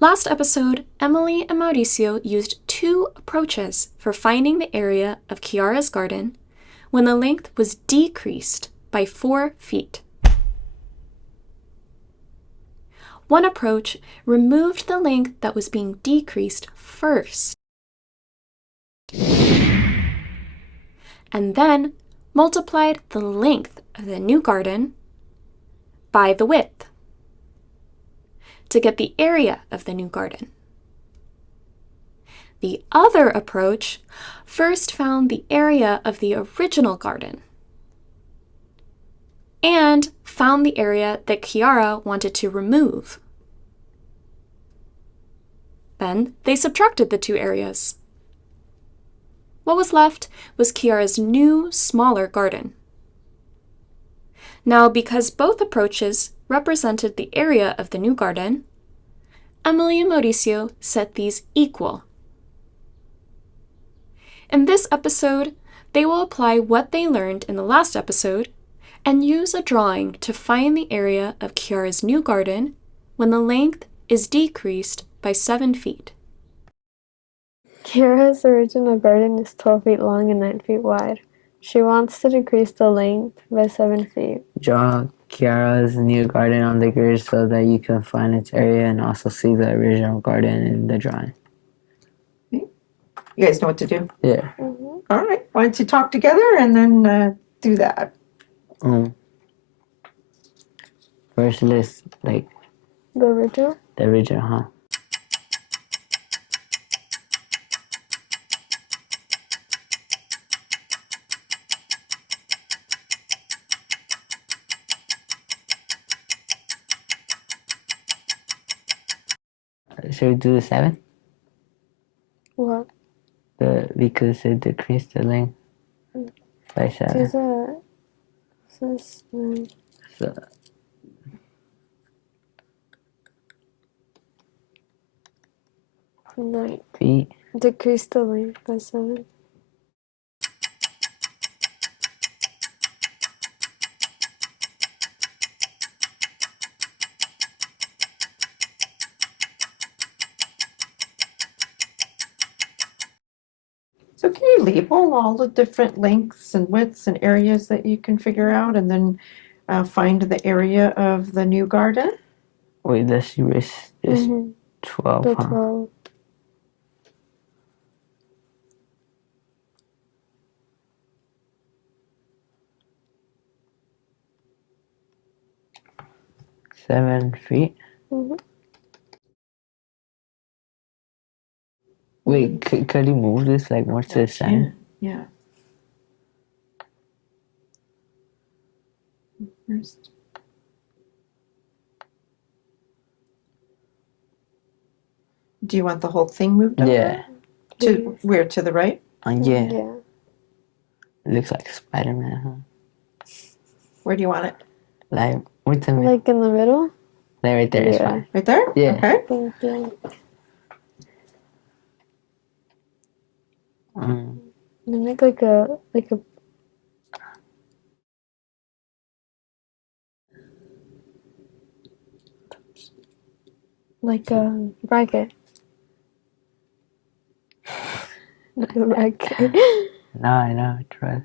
Last episode, Emily and Mauricio used two approaches for finding the area of Chiara's garden when the length was decreased by 4 feet. One approach removed the length that was being decreased first, and then multiplied the length of the new garden by the width to get the area of the new garden. The other approach first found the area of the original garden and found the area that Chiara wanted to remove. Then they subtracted the two areas. What was left was Chiara's new, smaller garden. Now, because both approaches represented the area of the new garden, Emily and Mauricio set these equal. In this episode, they will apply what they learned in the last episode and use a drawing to find the area of Chiara's new garden when the length is decreased by 7 feet. Chiara's original garden is 12 feet long and 9 feet wide. She wants to decrease the length by 7 feet. Draw Chiara's new garden on the grid so that you can find its area and also see the original garden in the drawing. You guys know what to do? Yeah. All right. Why don't you talk together and then do that? First list, like The original? the original, huh? Should we do the 7? What? Because it decreased the length by 7. These are... This is... So, 9 feet. Decrease the length by 7. So can you label all the different lengths and widths and areas that you can figure out and then find the area of the new garden? Wait, let's erase this 12, The huh? 12. Seven feet. Wait, could you move this like more to the center? Yeah. First. Do you want the whole thing moved over? Yeah. To where? To the right? Yeah. Yeah. It looks like Spider-Man, huh? Where do you want it? Like, what's the Like in the middle? Like right there is Yeah. fine. Right there? Yeah. Okay. Thank you. They make like a bracket. Not a bracket. No, I know, trust.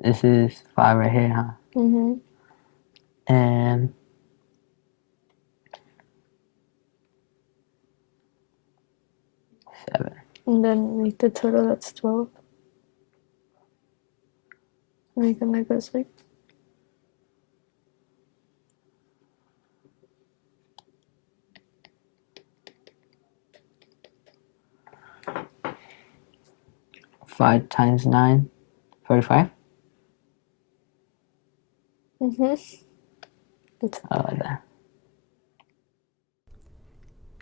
This is 5 right here, huh? And seven. And then make the total, that's 12. Make them like this, like. Five times 9, 45. I like that.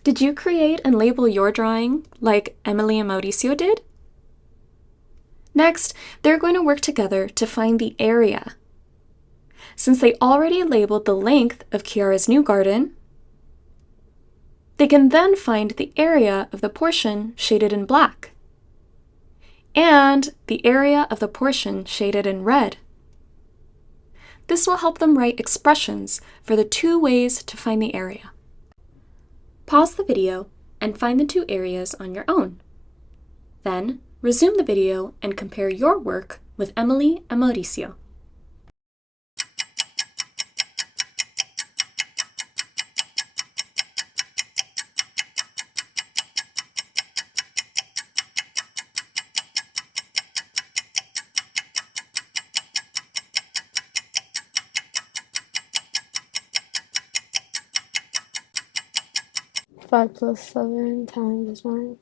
Did you create and label your drawing like Emily and Mauricio did? Next, they're going to work together to find the area. Since they already labeled the length of Chiara's new garden, they can then find the area of the portion shaded in black and the area of the portion shaded in red. This will help them write expressions for the two ways to find the area. Pause the video and find the two areas on your own. Then, resume the video and compare your work with Emily and Mauricio. Five plus 7 times 9.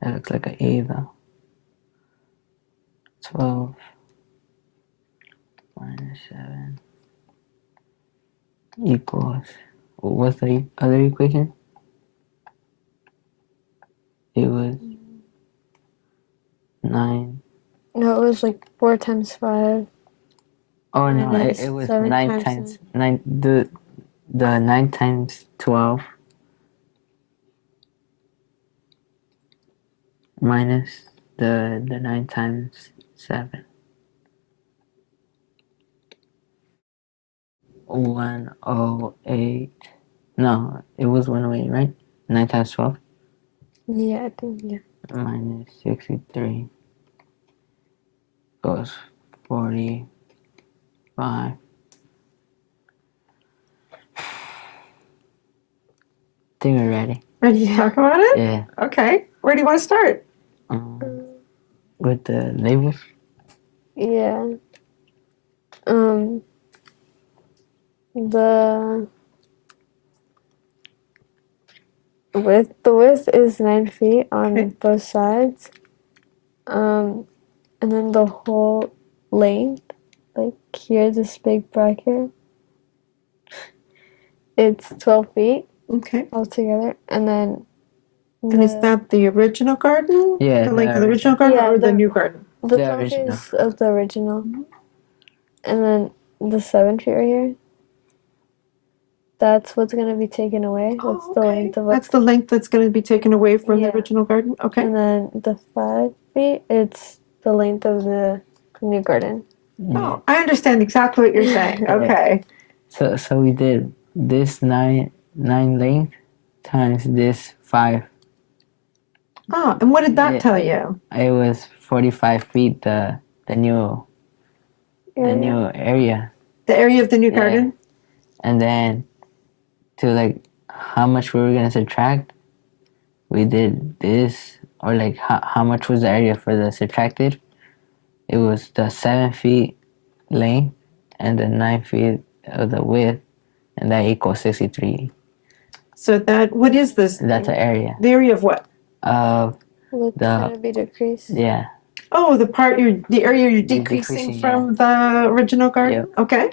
That looks like an A though. 12 minus 7 equals. What's the other equation? It was 9. No, it was like 4 times 5. Oh no, Minus it was 7 9 times times 9. The 9 times 12 minus the 9 times 7. 108. No, it was 108, right? 9 times 12 Yeah, I think, yeah. minus 63 goes 45. Think we're ready. Ready to talk about it? Yeah. Okay. Where do you want to start? With the labels. Yeah. The width is 9 feet on Okay. both sides. And then the whole length, like here, this big bracket, it's 12 feet Okay. altogether. And then And is that the original garden? Yeah, The length of the original garden Yeah, or the the- new garden? the the 12 feet original. is of the original. And then the 7 feet right here, that's what's going to be taken away. That's the length of it. That's the length that's going to be taken away from the Yeah. original garden? Okay. And then the 5 feet, it's the length of the new garden. Oh, I understand exactly what you're saying. Yeah. Okay. So we did this 9 length times this 5. Oh, and what did that Yeah. tell you? It was 45 feet. The new area, The area of the new Yeah. garden? and then to like how much we were gonna subtract, we did this, or like how much was the area for the subtracted. It was the 7 feet length and the 9 feet of the width, and that equals 63. So what is this? That's the area The area of what? of What's The- going to be decreased? yeah. Oh, the area you're decreasing, decreasing from the original garden? Okay.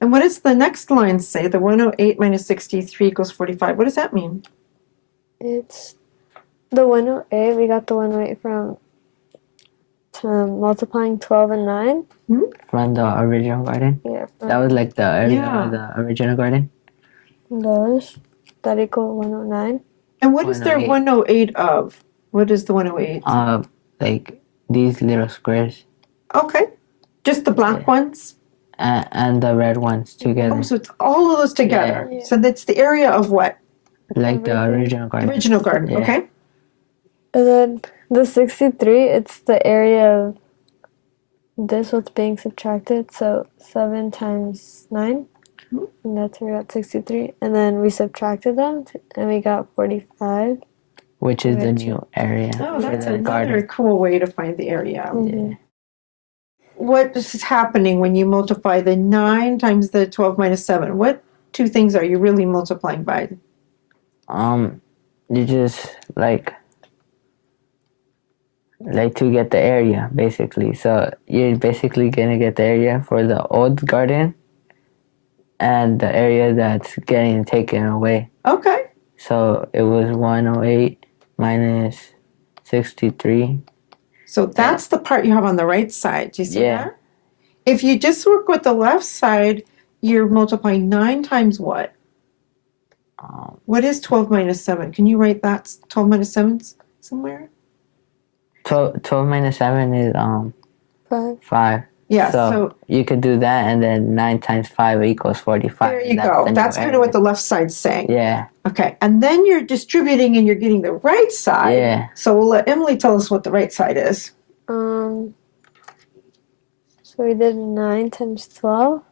And what does the next line say? The 108 minus 63 equals 45. What does that mean? It's the 108. We got the 108 from multiplying 12 and 9. From the original garden. Yeah, That was like the area Yeah. of the original garden. those. That equal 109. And what is there 108. 108 of? What is the 108? Like these little squares Okay. Just the black ones? and the red ones together, Oh, so it's all of those together. Yeah. So that's the area of what? like the everything. original garden. Original garden, Yeah. okay? And then the 63, it's the area of this what's being subtracted. So 7 times 9. And that's where we got 63. And then we subtracted them and we got 45. Which is the Which- new area Oh, for that's the another garden. cool way to find the area. Mhm. What is happening when you multiply the 9 times the 12 minus 7? What two things are you really multiplying by? You just like to get the area basically. So you're basically gonna get the area for the old garden and the area that's getting taken away. Okay. So it was 108 minus 63. So that's the part you have on the right side. Do you see Yeah. that? If you just work with the left side, you're multiplying 9 times what? What is 12 minus 7? Can you write that 12 minus 7 somewhere? 12 minus 7 is 5. 5. Yeah, So, so you could do that, and then 9 times 5 equals 45. there you That's go. the new That's kind of area. what the left side's saying. Yeah. Okay, and then you're distributing and you're getting the right side. Yeah. So we'll let Emily tell us what the right side is. So we did 9 times 12,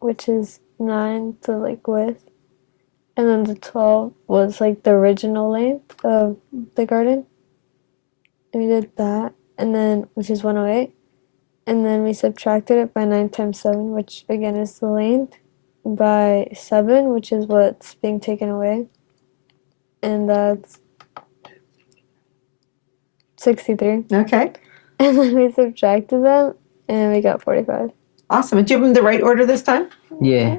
which is 9 to like width. And then the 12 was like the original length of the garden. And we did that, and then which is 108. And then we subtracted it by 9 times 7, which again is the length, by 7, which is what's being taken away. And that's 63. Okay, And then we subtracted them, and we got 45. awesome. And did you give them the right order this time? Yeah.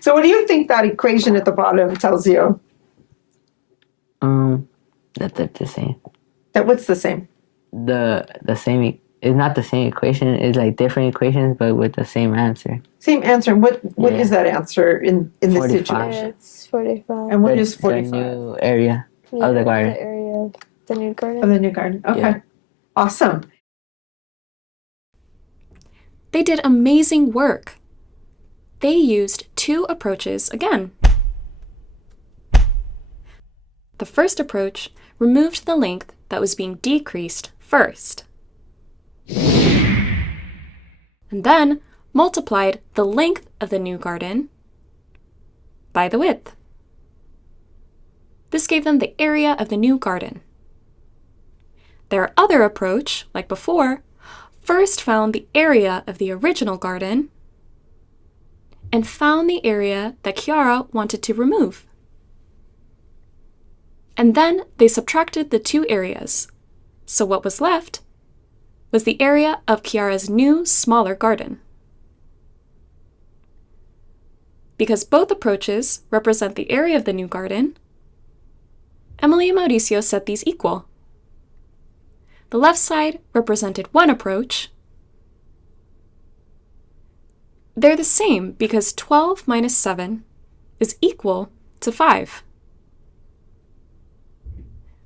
So what do you think that equation at the bottom tells you? That they're the same. That what's the same? The same. It's not the same equation. It's like different equations, but with the same answer. Same answer. And what Yeah. is that answer in this 45. situation? It's 45. And what The- is 45? The new area Yeah, of the garden. The area of the new garden. Of the new garden. Okay. Yeah. Awesome. They did amazing work. They used 2 approaches again. The first approach removed the length that was being decreased first, and then multiplied the length of the new garden by the width. This gave them the area of the new garden. Their other approach, like before, first found the area of the original garden and found the area that Chiara wanted to remove. And then they subtracted the 2 areas. So what was left was the area of Chiara's new, smaller garden. Because both approaches represent the area of the new garden, Emily and Mauricio set these equal. The left side represented one approach. They're the same because 12 minus 7 is equal to 5.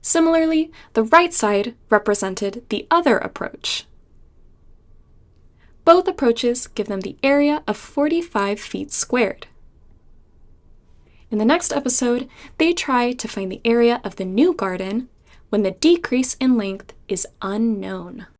Similarly, the right side represented the other approach. Both approaches give them the area of 45 feet squared. In the next episode, they try to find the area of the new garden when the decrease in length is unknown.